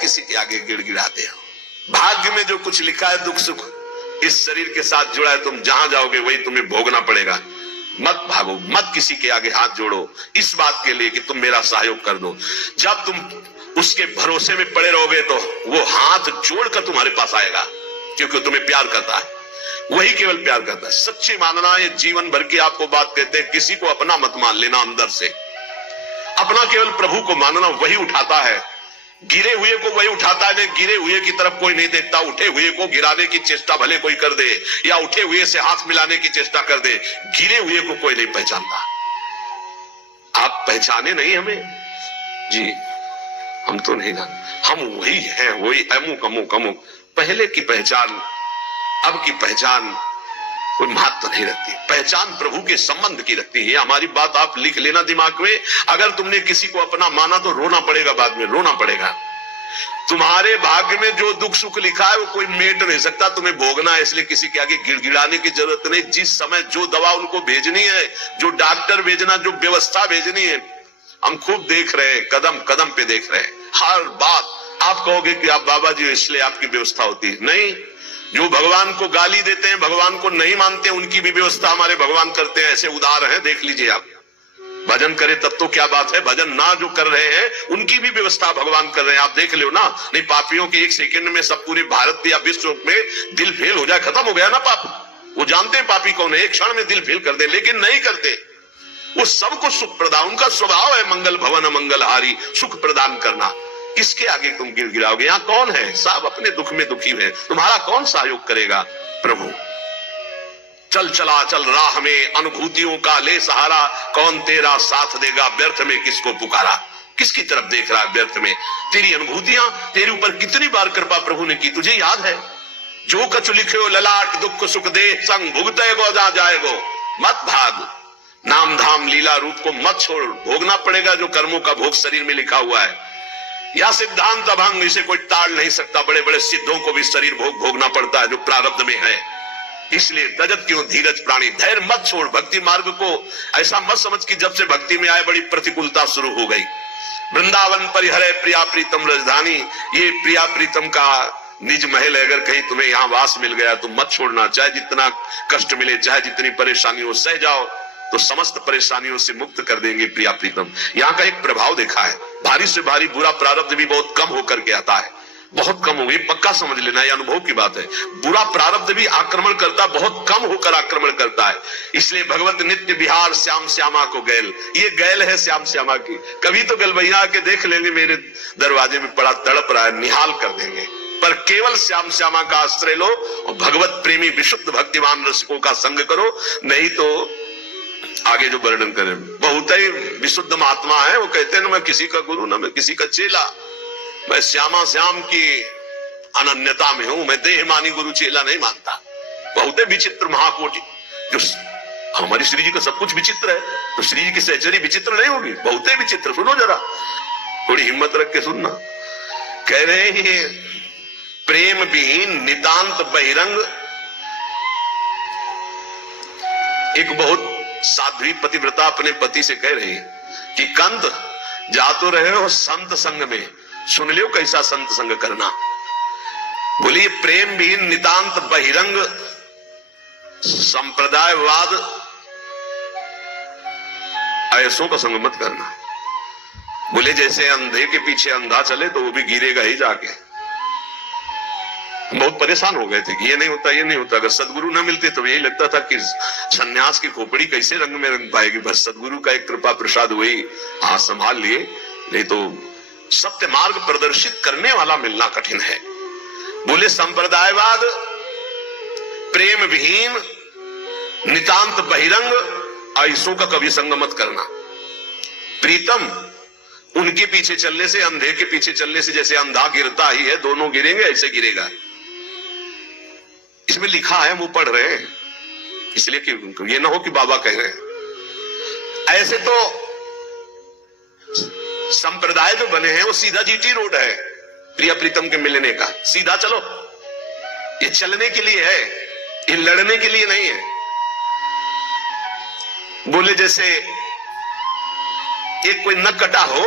किसी के आगे गिड़गिड़ाते हो। भाग्य में जो कुछ लिखा है दुख सुख इस शरीर के साथ जुड़ा है, तुम जहां जाओगे वही तुम्हें भोगना पड़ेगा। मत भागो, मत किसी के आगे हाथ जोड़ो इस बात के लिए कि तुम मेरा सहयोग कर दो। जब तुम उसके भरोसे में पड़े रहोगे तो वो हाथ जोड़कर तुम्हारे पास आएगा, क्योंकि तुम्हें प्यार करता है, वही केवल प्यार करता है। सच्ची मानना ये जीवन भर की आपको बात कहते हैं, किसी को अपना मत मान लेना, अंदर से अपना केवल प्रभु को मानना। वही उठाता है, गिरे हुए को वही उठाता है। गिरे हुए की तरफ कोई नहीं देखता, उठे हुए को गिराने की चेष्टा भले कोई कर दे या उठे हुए से हाथ मिलाने की चेष्टा कर दे, गिरे हुए को कोई नहीं पहचानता। आप पहचाने नहीं हमें जी, हम तो नहीं जानते, हम वही हैं, वही अमुक अमुक अमुक। पहले की पहचान अब की पहचान कोई महत्व नहीं रखती, पहचान प्रभु के संबंध की रखती है। हमारी बात आप लिख लेना दिमाग में। अगर तुमने किसी को अपना माना तो रोना पड़ेगा, बाद में रोना पड़ेगा। तुम्हारे भाग्य में जो दुख सुख लिखा है वो कोई मेट नहीं सकता, तुम्हें भोगना है। इसलिए किसी के आगे गिड़गिड़ाने की जरूरत नहीं। जिस समय जो दवा उनको भेजनी है, जो डॉक्टर भेजना, जो व्यवस्था भेजनी है, हम खूब देख रहे हैं, कदम कदम पे देख रहे हैं। हर बात आप कहोगे कि आप बाबा जी इसलिए आपकी व्यवस्था होती है, नहीं। जो भगवान को गाली देते हैं, भगवान को नहीं मानते, उनकी भी व्यवस्था हमारे भगवान करते हैं। ऐसे उदार हैं, देख लीजिए आप। भजन करे तब तो क्या बात है, भजन ना जो कर रहे हैं उनकी भी व्यवस्था भगवान कर रहे हैं। आप देख लो ना। नहीं पापियों के एक सेकंड में सब पूरे भारत या विश्व में दिल फेल हो जाए, खत्म हो गया ना पाप। वो जानते हैं पापी कौन है, एक क्षण में दिल फेल कर दे, लेकिन नहीं करते। वो सबको सुख प्रदान, उनका स्वभाव है मंगल भवन मंगलहारी, सुख प्रदान करना। किसके आगे तुम गिड़गिड़ाओगे? यहाँ कौन है? सब अपने दुख में दुखी है, तुम्हारा कौन सहयोग करेगा? प्रभु। चल चला चल राह में अनुभूतियों का ले सहारा, कौन तेरा साथ देगा, व्यर्थ में किसको पुकारा। किसकी तरफ देख रहा है? व्यर्थ में। तेरी अनुभूतियां, तेरे ऊपर कितनी बार कृपा प्रभु ने की, तुझे याद है? जो कछु लिखे ललाट दुख सुख दे, संग भुगते गो जा जाएगो। मत भाग, नाम धाम लीला रूप को मत छोड़, भोगना पड़ेगा जो कर्मों का भोग शरीर में लिखा हुआ है। या सिद्धांत अभंग, इसे कोई टाल नहीं सकता। बड़े बड़े सिद्धों को भी शरीर भोग भोगना पड़ता है जो प्रारब्ध में है। इसलिए दजत क्यों धीरज प्राणी, धैर्य मत छोड़। भक्ति मार्ग को ऐसा मत समझ कि जब से भक्ति में आए बड़ी प्रतिकूलता शुरू हो गई। वृंदावन परिहरे प्रिया प्रीतम राजधानी, ये प्रिया प्रीतम का निज महल है। अगर कहीं तुम्हें यहाँ वास मिल गया तो मत छोड़ना, चाहे जितना कष्ट मिले, चाहे जितनी परेशानी हो, सह जाओ तो समस्त परेशानियों से मुक्त कर देंगे प्रिया प्रीतम। यहाँ का एक प्रभाव देखा है, भारी से भारी बुरा प्रारब्ध भी बहुत कम होकर के आता है, बहुत कम हो गई, पक्का समझ लेना, ये अनुभव की बात है। बुरा प्रारब्ध भी आक्रमण करता, बहुत कम होकर आक्रमण करता है। इसलिए भगवत नित्य बिहार श्याम श्यामा को गैल, ये गैल है श्याम श्यामा की। कभी तो गलबैया आके देख लेंगे, मेरे दरवाजे में पड़ा तड़प रहा है, निहाल कर देंगे। पर केवल श्याम श्यामा का आश्रय लो और भगवत प्रेमी विशुद्ध भक्तिमान रसिकों का संग करो। नहीं तो आगे जो वर्णन करें, बहुत ही विशुद्ध महात्मा है, वो कहते हैं ना मैं किसी का गुरु, ना मैं किसी का चेला, मैं श्यामा श्याम की अनन्यता में हूं, मैं देह मानी गुरु चेला नहीं मानता। बहुत ही विचित्र महाकोटि, जो हमारी श्री जी का सब कुछ विचित्र है, तो श्री जी की सहचरी विचित्र नहीं होगी? बहुत ही विचित्र। सुनो जरा, थोड़ी हिम्मत रख के सुनना। कह रहे हैं प्रेम विहीन नितांत बहिरंग। एक बहुत साध्वी पतिव्रता अपने पति से कह रही है कि कंत जा तो रहे हो संत संग में, सुन लियो कैसा संत संग करना। बोलिए प्रेम विहीन नितांत बहिरंग संप्रदायवाद ऐसों का संग मत करना। बोले जैसे अंधे के पीछे अंधा चले तो वो भी गिरेगा ही जाके। बहुत परेशान हो गए थे कि ये नहीं होता, ये नहीं होता। अगर सदगुरु न मिलते तो यही लगता था कि सन्यास की खोपड़ी कैसे रंग में रंग पाएगी। बस सदगुरु का एक कृपा प्रसाद हुई, हाथ संभाल लिए, नहीं तो सत्य मार्ग प्रदर्शित करने वाला मिलना कठिन है। बोले संप्रदायवाद, प्रेम विहीन, नितांत बहिरंग, ऐसों का कभी संग मत करना। प्रीतम, उनके पीछे चलने से, अंधे के पीछे चलने से जैसे अंधा गिरता ही है, दोनों गिरेंगे, ऐसे गिरेगा। इसमें लिखा है, वो पढ़ रहे हैं, इसलिए कि ये ना हो कि बाबा कह रहे हैं। ऐसे तो संप्रदाय जो बने हैं वो सीधा जीटी रोड है प्रिया प्रीतम के मिलने का। सीधा चलो, ये चलने के लिए है, ये लड़ने के लिए नहीं है। बोले जैसे एक कोई नक कटा हो,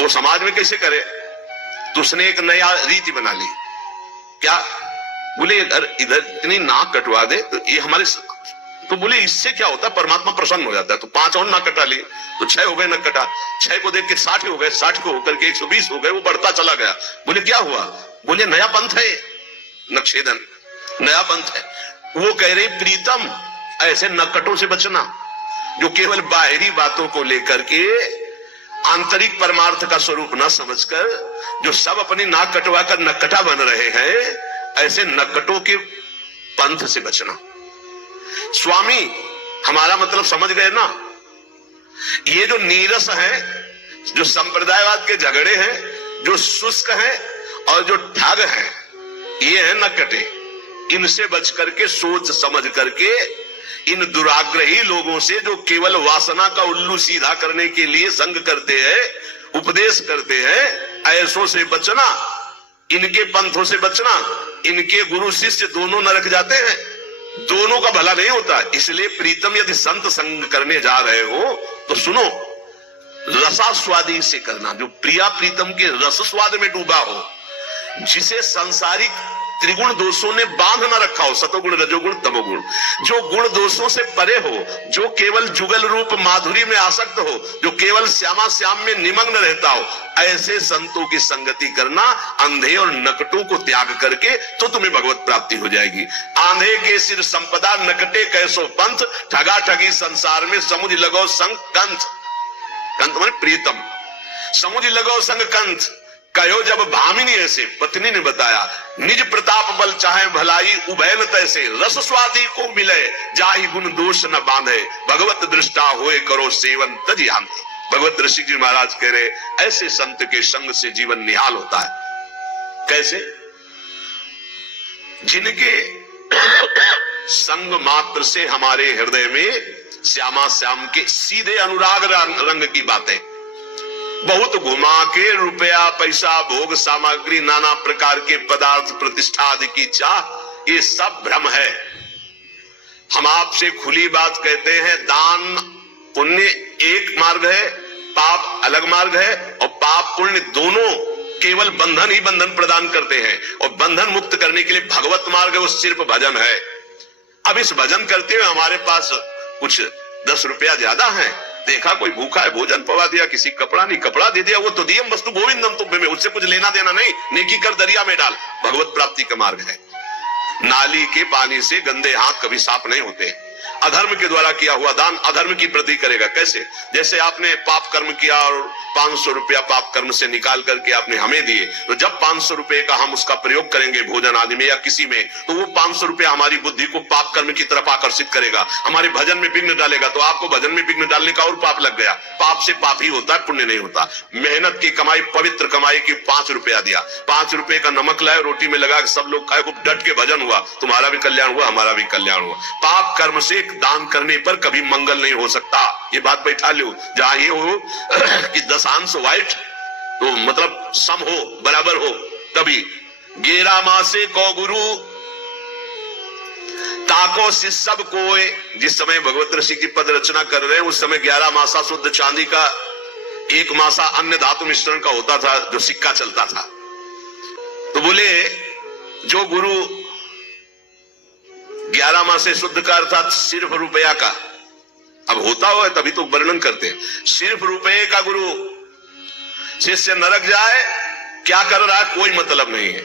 अब वो समाज में कैसे करे? तो उसने एक नया रीति बना ली। क्या? बोले अगर इधर इतनी नाक कटवा दे तो ये हमारे, तो बोले इससे क्या होता है, परमात्मा प्रसन्न हो जाता है। तो 5 और नाक कटा लिए तो 6 हो गए नक कटा। 6 को देख के 60 हो गए, 60 को होकर के 120 हो गए, वो बढ़ता चला गया। बोले क्या हुआ? बोले नया पंथ है, नक्षेदन नया पंथ है। वो कह रहे प्रीतम ऐसे नकटों से बचना जो केवल बाहरी बातों को लेकर के आंतरिक परमार्थ का स्वरूप न समझकर जो सब अपनी नाक कटवा कर नकटा बन रहे हैं, ऐसे नकटों के पंथ से बचना। स्वामी हमारा मतलब समझ गए ना? ये जो नीरस है, जो संप्रदायवाद के झगड़े हैं, जो शुष्क हैं और जो ठग हैं, ये है नकटे। इनसे बच करके, सोच समझ करके, इन दुराग्रही लोगों से जो केवल वासना का उल्लू सीधा करने के लिए संग करते हैं, उपदेश करते हैं, ऐसों से बचना, इनके पंथों से बचना। इनके गुरु शिष्य दोनों नरक जाते हैं, दोनों का भला नहीं होता। इसलिए प्रीतम यदि संत संग करने जा रहे हो तो सुनो, रसास्वादी से करना, जो प्रिया प्रीतम के रस स्वाद में डूबा हो, जिसे सांसारिक त्रिगुण दोषों ने बांध न रखा हो, सतोगुण रजोगुण तमोगुण, जो गुण दोषों से परे हो, जो केवल जुगल रूप माधुरी में आसक्त हो, जो केवल श्यामा श्याम में निमग्न रहता हो, ऐसे संतों की संगति करना, अंधे और नकटों को त्याग करके, तो तुम्हें भगवत प्राप्ति हो जाएगी। आंधे के सिर संपदा, नकटे कैसो पंथ, ठगा ठगी संसार में समुझ लगो संग कंथ। कंथ माने प्रीतम। समुझ लगो संग कंथ कहो जब भामिनी ऐसे, पत्नी ने बताया, निज प्रताप बल चाहे भलाई उभयन तैसे, रस स्वादी को मिले जाहि गुण दोष न बांधे, भगवत दृष्टा होए करो सेवन तज आंधे। भगवत ऋषि जी महाराज कह रहे, ऐसे संत के संग से जीवन निहाल होता है। कैसे? जिनके संग मात्र से हमारे हृदय में श्यामा श्याम के सीधे अनुराग रंग की बातें, बहुत घुमा के रुपया पैसा भोग सामग्री नाना प्रकार के पदार्थ प्रतिष्ठा आदि की चाह, ये सब भ्रम है। हम आपसे खुली बात कहते हैं, दान पुण्य एक मार्ग है, पाप अलग मार्ग है, और पाप पुण्य दोनों केवल बंधन ही बंधन प्रदान करते हैं, और बंधन मुक्त करने के लिए भगवत मार्ग है, वो सिर्फ भजन है। अब इस भजन करते हुए हमारे पास कुछ 10 रुपया ज्यादा है, देखा कोई भूखा है, भोजन पवा दिया, किसी कपड़ा नहीं कपड़ा दे दिया, वो तो दियम वस्तु गोविंदम तुभ्य में, उससे कुछ लेना देना नहीं, नेकी कर दरिया में डाल, भगवत प्राप्ति का मार्ग है। नाली के पानी से गंदे हाथ कभी साफ नहीं होते। अधर्म के द्वारा किया हुआ दान अधर्म की वृद्धि करेगा। कैसे? जैसे आपने पाप कर्म किया और 500 रुपया पाप कर्म से निकाल करके आपने हमें दिए, तो जब 500 रुपए का हम उसका प्रयोग करेंगे भोजन आदि में या किसी में, तो वो 500 रुपया हमारी बुद्धि को पाप कर्म की तरफ आकर्षित करेगा, हमारे भजन में विघ्न डालेगा। तो आपको भजन में विघ्न डालने का और पाप लग गया। पाप से पाप ही होता है, पुण्य नहीं होता। मेहनत की कमाई, पवित्र कमाई की 5 रुपया दिया, 5 रुपए का नमक लाए, रोटी में लगा सब लोग खाए, खूब डट के भजन हुआ, तुम्हारा भी कल्याण हुआ, हमारा भी कल्याण हुआ। पाप कर्म से दान करने पर कभी मंगल नहीं हो सकता, ये बात बैठा लो। जहां ये हो कि दशांश वाइट तो मतलब सम हो, बराबर हो, तभी 11 मासे को गुरु ताको से सब कोय। जिस समय भगवत ऋषि की पद रचना कर रहे हैं उस समय 11 मासा शुद्ध चांदी का, 1 मासा अन्य धातु मिश्रण का होता था, जो सिक्का चलता था। तो बोले जो गुरु 11 मासे शुद्ध का अर्थात सिर्फ रुपया का, अब होता हो तभी तो वर्णन करते हैं, सिर्फ रुपये का गुरु शिष्य नरक जाए, क्या कर रहा है कोई मतलब नहीं है।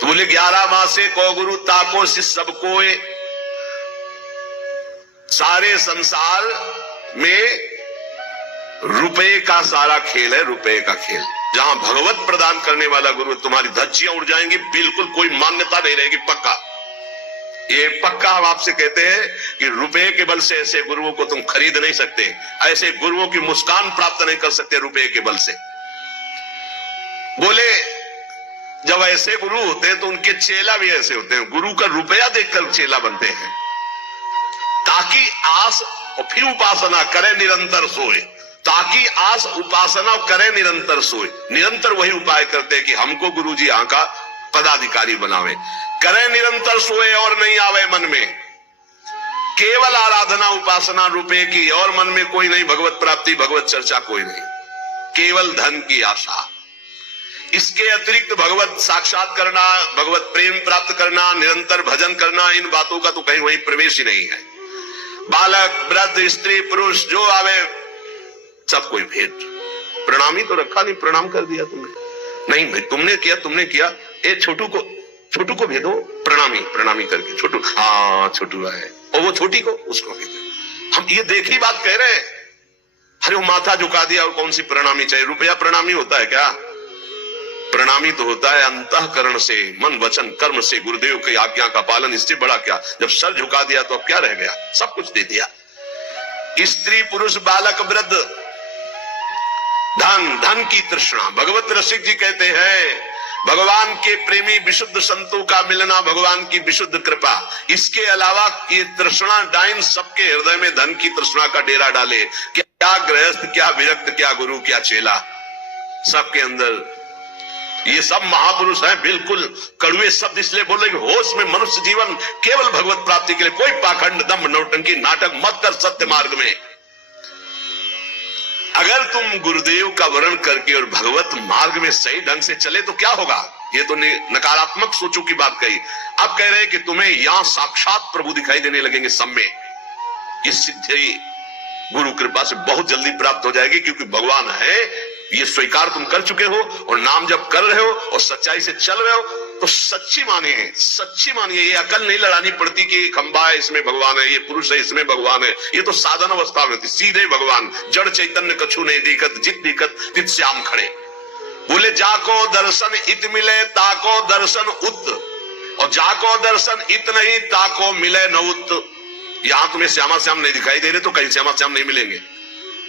तो बोले 11 मासे को गुरु ताको शिष्य सबको, सारे संसार में रुपए का सारा खेल है, रुपए का खेल। जहां भगवत प्रदान करने वाला गुरु, तुम्हारी धज्जियां उड़ जाएंगी, बिल्कुल कोई मान्यता नहीं रहेगी, पक्का। ये पक्का हम आपसे कहते हैं कि रुपए के बल से ऐसे गुरुओं को तुम खरीद नहीं सकते, ऐसे गुरुओं की मुस्कान प्राप्त नहीं कर सकते रुपए के बल से। बोले जब ऐसे गुरु होते हैं तो उनके चेला भी ऐसे होते हैं, गुरु का रुपया देखकर चेला बनते हैं, ताकि आस और फिर उपासना करे निरंतर सोए, ताकि आस उपासना करे निरंतर सोए। निरंतर वही उपाय करते हैं कि हमको गुरु जी यहाँ का पदाधिकारी बनावे, करे निरंतर सोए और नहीं आवे मन में, केवल आराधना उपासना रुपए की, और मन में कोई नहीं, भगवत प्राप्ति भगवत चर्चा कोई नहीं। केवल धन की आशा। इसके अतिरिक्त भगवत साक्षात करना, भगवत प्रेम प्राप्त करना, निरंतर भजन करना, इन बातों का तो कहीं वहीं प्रवेश ही नहीं है। बालक, वृद्ध, स्त्री, पुरुष जो आवे सब कोई भेंट। प्रणामी तो रखा नहीं, प्रणाम कर दिया तुमने, नहीं भाई तुमने किया, ए छोटू को भेदो, प्रणामी करके, छोटू, हाँ छोटू है, और वो छोटी को उसको भेदो। हम ये देखी बात कह रहे हैं। अरे वो माथा झुका दिया और कौन सी प्रणामी चाहिए? रुपया प्रणामी होता है क्या? प्रणामी तो होता है अंतःकरण से, मन वचन कर्म से गुरुदेव की आज्ञा का पालन। इससे बड़ा क्या? जब सर झुका दिया तो अब क्या रह गया? सब कुछ दे दिया। स्त्री, पुरुष, बालक, वृद्ध, धन की तृष्णा। भगवत रसिक जी कहते हैं भगवान के प्रेमी विशुद्ध संतों का मिलना, भगवान की विशुद्ध कृपा। इसके अलावा ये तृष्णा डाइन सबके हृदय में धन की तृष्णा का डेरा डाले। क्या गृहस्थ, क्या विरक्त, क्या गुरु, क्या चेला, सबके अंदर ये सब महापुरुष हैं। बिल्कुल कड़वे शब्द इसलिए बोल रहे कि होश में मनुष्य जीवन केवल भगवत प्राप्ति के लिए। कोई पाखंड, दंभ, नौटंकी, नाटक मत कर सत्य मार्ग में। अगर तुम गुरुदेव का वर्ण करके और भगवत मार्ग में सही ढंग से चले तो क्या होगा? ये तो नकारात्मक सोचों की बात कही। अब कह रहे हैं कि तुम्हें यहां साक्षात प्रभु दिखाई देने लगेंगे सब में। ये सिद्धि गुरु कृपा से बहुत जल्दी प्राप्त हो जाएगी, क्योंकि भगवान है ये स्वीकार तुम कर चुके हो और नाम जब कर रहे हो और सच्चाई से चल रहे हो तो सच्ची मानिए। ये अकल नहीं लड़ानी पड़ती कि खंबा है इसमें भगवान है, ये पुरुष है इसमें भगवान है। ये तो साधन अवस्था में होती, सीधे भगवान। जड़ चैतन्य कछु नहीं दिखत, जित दिखत तित श्याम खड़े। बोले जाको दर्शन इत मिले ताको दर्शन उत, और जाको दर्शन इत नहीं ताको मिले न उत। यहां तुम्हें श्यामा श्याम नहीं दिखाई दे रहे तो कहीं श्यामा श्याम नहीं मिलेंगे।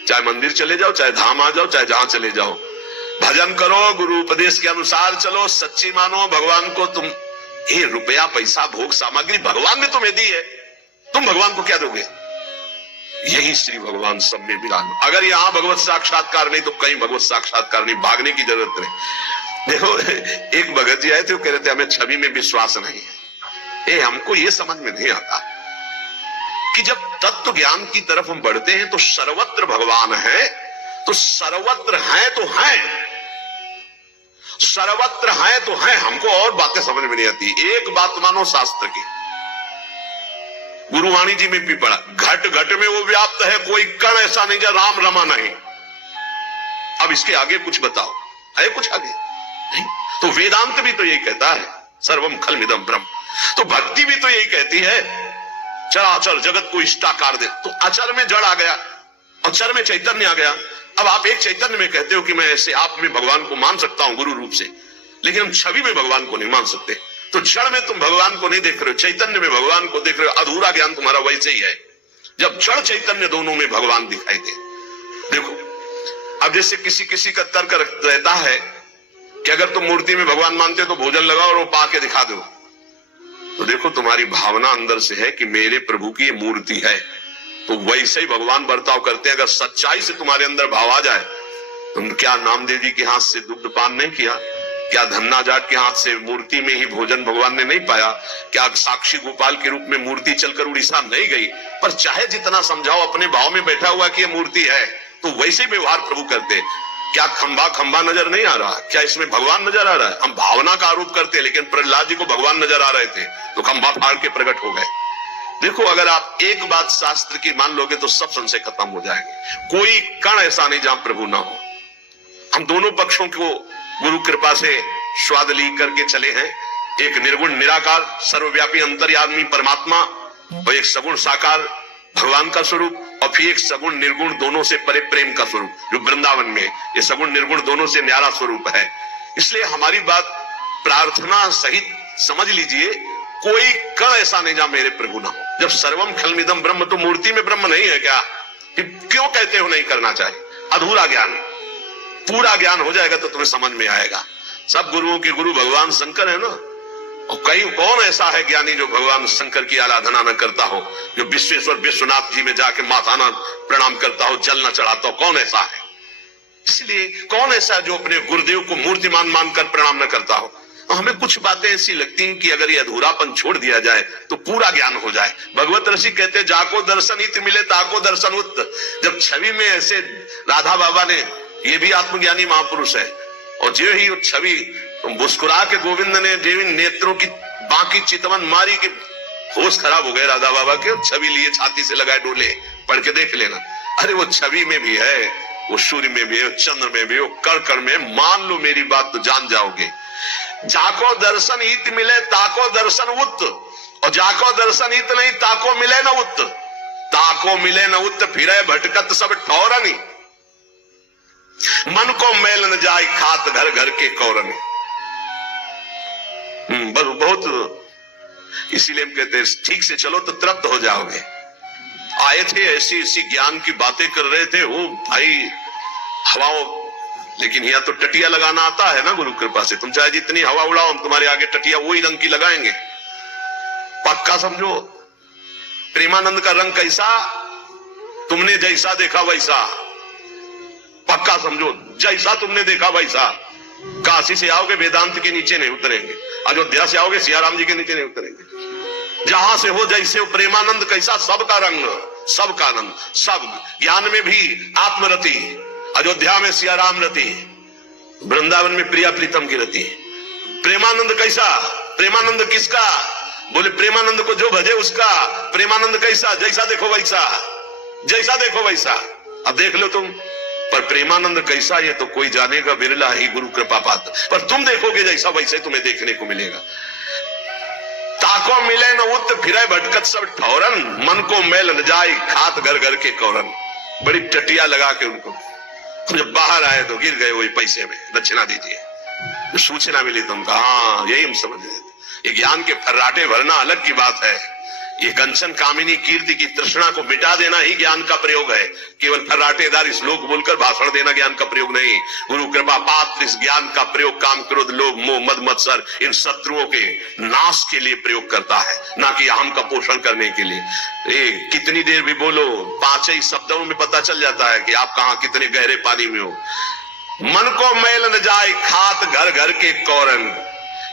चाहे मंदिर चले जाओ, चाहे धाम आ जाओ, चाहे जहां चले जाओ, भजन करो, गुरु उपदेश के अनुसार चलो, सच्ची मानो भगवान को। तुम ये रुपया, पैसा, भोग सामग्री भगवान ने तुम्हें दी है, तुम भगवान को क्या दोगे? यही श्री भगवान सब में विराज। अगर यहां भगवत साक्षात्कार नहीं तो कहीं भगवत साक्षात्कार नहीं, भागने की जरूरत नहीं। देखो एक भगत जी आए थे, वो कह रहे थे हमें छवि में विश्वास नहीं है। हमको ये समझ में नहीं आता कि जब तत्व ज्ञान की तरफ हम बढ़ते हैं तो सर्वत्र भगवान है, तो सर्वत्र है तो है, सर्वत्र है तो है। हमको और बातें समझ में नहीं आती। एक बात मानो शास्त्र की, गुरुवाणी जी में भी पढ़ा, घट घट में वो व्याप्त है, कोई कण ऐसा नहीं जो राम रमा नहीं। अब इसके आगे कुछ बताओ, है कुछ आगे नहीं? तो वेदांत भी तो यही कहता है सर्वम खलमिदम ब्रह्म। तो भक्ति भी तो यही कहती है चराचर जगत को इष्टाकार दे। तो अचर में जड़ आ गया, अचर में चैतन्य आ गया। अब आप एक चैतन्य में कहते हो कि मैं ऐसे आप में भगवान को मान सकता हूं गुरु रूप से, लेकिन हम छवि में भगवान को नहीं मान सकते। तो जड़ में तुम भगवान को नहीं देख रहे हो, चैतन्य में भगवान को देख रहे हो। अधूरा ज्ञान तुम्हारा वैसे ही है जब जड़ चैतन्य दोनों में भगवान दिखाई दे। देखो अब जैसे किसी का तर्क रहता है कि अगर तुम मूर्ति में भगवान मानते हो तो भोजन लगाओ और वो पा के दिखा दो। तो देखो तुम्हारी भावना अंदर से है कि मेरे प्रभु की ये मूर्ति है, तो वैसे ही भगवान बर्ताव करते हैं। अगर सच्चाई से तुम्हारे अंदर भाव आ जाए, तुम क्या नामदेवी के हाथ से दुग्ध पान नहीं किया? क्या धन्ना जाट के हाथ से मूर्ति में ही भोजन भगवान ने नहीं पाया? क्या साक्षी गोपाल के रूप में मूर्ति चलकर उड़ीसा नहीं गई? पर चाहे जितना समझाओ, अपने भाव में बैठा हुआ कि ये मूर्ति है, तो वैसे व्यवहार प्रभु करते। क्या खंबा नजर नहीं आ रहा? क्या इसमें भगवान नजर आ रहा है? हम भावना का आरोप करते हैं, लेकिन प्रहलाद जी को भगवान नजर आ रहे थे तो खंबा फाड़ के प्रकट हो गए। देखो अगर आप एक बात शास्त्र की मान लोगे तो सब संशय खत्म हो जाएंगे। कोई कण ऐसा नहीं जहां प्रभु ना हो। हम दोनों पक्षों को गुरु कृपा से स्वाद ली करके चले हैं। एक निर्गुण निराकार सर्वव्यापी अंतर्यामी परमात्मा और एक सगुण साकार भगवान का स्वरूप, और फिर एक सगुण निर्गुण दोनों से परे प्रेम का स्वरूप जो वृंदावन में, ये सगुण निर्गुण दोनों से न्यारा स्वरूप है। इसलिए हमारी बात प्रार्थना सहित समझ लीजिए, कोई कण ऐसा नहीं जहां मेरे प्रभु ना हो। जब सर्वम खलमिदम ब्रह्म, तो मूर्ति में ब्रह्म नहीं है क्या? क्यों कहते हो नहीं करना चाहिए? अधूरा ज्ञान। पूरा ज्ञान हो जाएगा तो तुम्हें समझ में आएगा। सब गुरुओं के गुरु भगवान शंकर है ना, और कहीं कौन ऐसा है ज्ञानी जो भगवान शंकर की आराधना न करता हो, जो विश्वेश्वर विश्वनाथ जी में जाके माथा न प्रणाम करता हो, जल न चढ़ाता हो? कौन ऐसा है? इसलिए कौन ऐसा जो अपने गुरुदेव को मूर्तिमान मानकर प्रणाम न करता हो? हमें कुछ बातें ऐसी लगती हैं कि अगर ये अधूरापन छोड़ दिया जाए तो पूरा ज्ञान हो जाए। भगवत रसिक कहते हैं जाको दर्शन इत मिले ताको दर्शन उत। जब छवि में ऐसे राधा बाबा ने ये भी आत्मज्ञानी महापुरुष है। और जो ही छवि मुस्कुरा के गोविंद ने जो नेत्रों की बाकी चितवन मारी के होश खराब हो गए राधा बाबा के, छवि लिए छाती से लगाए डोले, पढ़ के देख लेना। अरे वो छवि में भी है, वो सूर्य में भी है, चंद्र में भी, वो कण कण में। मान लो मेरी बात तो जान जाओगे। जाको दर्शन इत मिले ताको दर्शन उत, और जाको दर्शन इत नहीं ताको मिले न उत, ताको मिले न उत फिरे भटकत सब ठौरनी, मन को मैल न जाए खात घर घर के कौरनी। बहुत, इसीलिए हम कहते हैं ठीक से चलो तो तृप्त हो जाओगे। आए थे ऐसी ऐसी ज्ञान की बातें कर रहे थे वो भाई हवाओं, लेकिन यहाँ तो टटिया लगाना आता है ना गुरु कृपा से। तुम चाहे जितनी हवा उड़ाओ, हम तुम्हारे आगे टटिया वही रंग की लगाएंगे, पक्का समझो। प्रेमानंद का रंग कैसा, तुमने जैसा देखा वैसा, पक्का समझो, जैसा तुमने देखा वैसा। काशी से आओगे वेदांत के नीचे नहीं उतरेंगे, अयोध्या से आओगे सियाराम जी के नीचे नहीं उतरेंगे। जहां से हो जैसे हो, प्रेमानंद कैसा, सबका रंग, सबका आनंद, सब ज्ञान में भी आत्मरति, अयोध्या में सियाराम रति, वृंदावन में प्रिया प्रीतम की रति। प्रेमानंद कैसा, प्रेमानंद किसका, बोले प्रेमानंद को जो भजे उसका। प्रेमानंद कैसा, जैसा देखो वैसा, जैसा देखो वैसा। अब देख लो तुम, पर प्रेमानंद कैसा ये तो कोई जानेगा, बिरला ही गुरु कृपा पात्र। पर तुम देखोगे जैसा वैसे तुम्हें देखने को मिलेगा। ताको मिले न उत फिरे भटकत सब ठौरन, मन को मैल न जाए खात घर घर के कौरन। बड़ी टटिया लगा के उनको जब बाहर आए तो गिर गए वही पैसे में, दक्षिणा दीजिए। सूचना मिली तुमको, हाँ यही हम समझ रहे थे। ये ज्ञान के फर्राटे भरना अलग की बात है, ये कंचन कामिनी कीर्ति की तृष्णा को मिटा देना ही ज्ञान का प्रयोग है। केवल फर्राटेदार श्लोक बोलकर भाषण देना ज्ञान का प्रयोग नहीं। गुरु कृपा पात्र इस ज्ञान का प्रयोग काम क्रोध लोभ मोह मद मत्सर इन शत्रुओं के नाश के लिए प्रयोग करता है, ना कि अहम का पोषण करने के लिए। कितनी देर भी बोलो, 5 ही शब्दों में पता चल जाता है कि आप कहां कितने गहरे पानी में हो। मन को मैल न जाए खात घर घर के कौरन,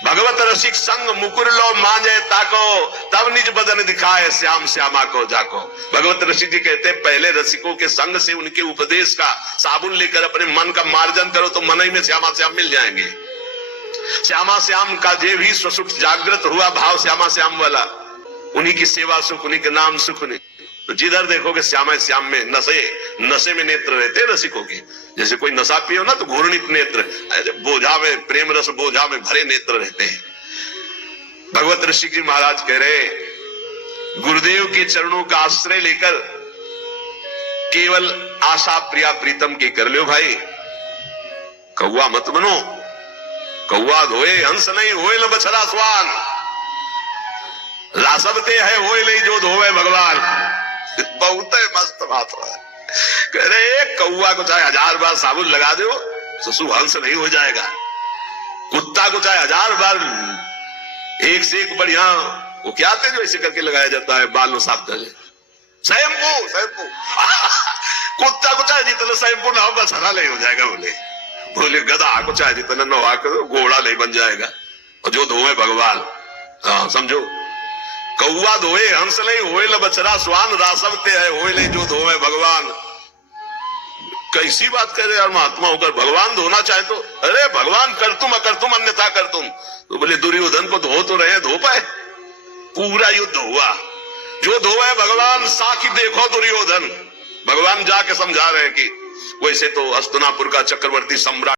भगवत रसिक संग मुकुर लो मांझे ताको, तब निज बदन दिखाए श्याम श्यामा को जाको। भगवत रसिक जी कहते हैं पहले रसिकों के संग से, उनके उपदेश का साबुन लेकर अपने मन का मार्जन करो तो मन ही में श्यामा श्याम मिल जाएंगे। श्यामा श्याम का जे भी स्वसुख जागृत हुआ भाव श्यामा श्याम वाला, उन्हीं की सेवा सुख, उन्हीं के नाम सुख। नहीं तो जिधर देखोगे श्यामा श्याम में नशे में नेत्र रहते रसिकों के। जैसे कोई नशा पियो ना तो घूर्णित नेत्र, बोझा में प्रेम रस बोझा में भरे नेत्र रहते हैं। भगवत ऋषि जी महाराज कह रहे, गुरुदेव के चरणों का आश्रय लेकर केवल आशा प्रिया प्रीतम की कर लो भाई। कौआ मत बनो, कौआ धोए हंस नहीं होए न बछड़ा स्वान, रासबते है होए नहीं जो धोए भगवान। बहुत मस्त बात है। कह रहे कौआ को चाहे 1000 बार साबुन लगा दो ससु हंस नहीं हो जाएगा। कुत्ता को चाहे 1000 बार एक से एक बढ़िया, वो क्या आते जो ऐसे करके लगाया जाता है बाल में साफ कर, शैम्पू शैम्पू। कुत्ता को चाहे जितना शैम्पू ना हो बस हरा नहीं हो जाएगा। बोले गधा को चाहे जितना नहा करो घोड़ा नहीं बन जाएगा। और जो धोए भगवान, हाँ समझो, कौआ धोए हंस नहीं होए ल बछड़ा स्वान, रासवते है होए नहीं जो धोए भगवान। कैसी बात कर रहे यार, महात्मा होकर भगवान धोना चाहे तो, अरे भगवान कर तुम अकर तुम अन्यथा कर तुम। तो बोले दुर्योधन को धो तो रहे, धो पाए? पूरा युद्ध हुआ, जो धोए भगवान साखी देखो दुर्योधन। भगवान जाके समझा रहे हैं कि वैसे तो हस्तिनापुर का चक्रवर्ती सम्राट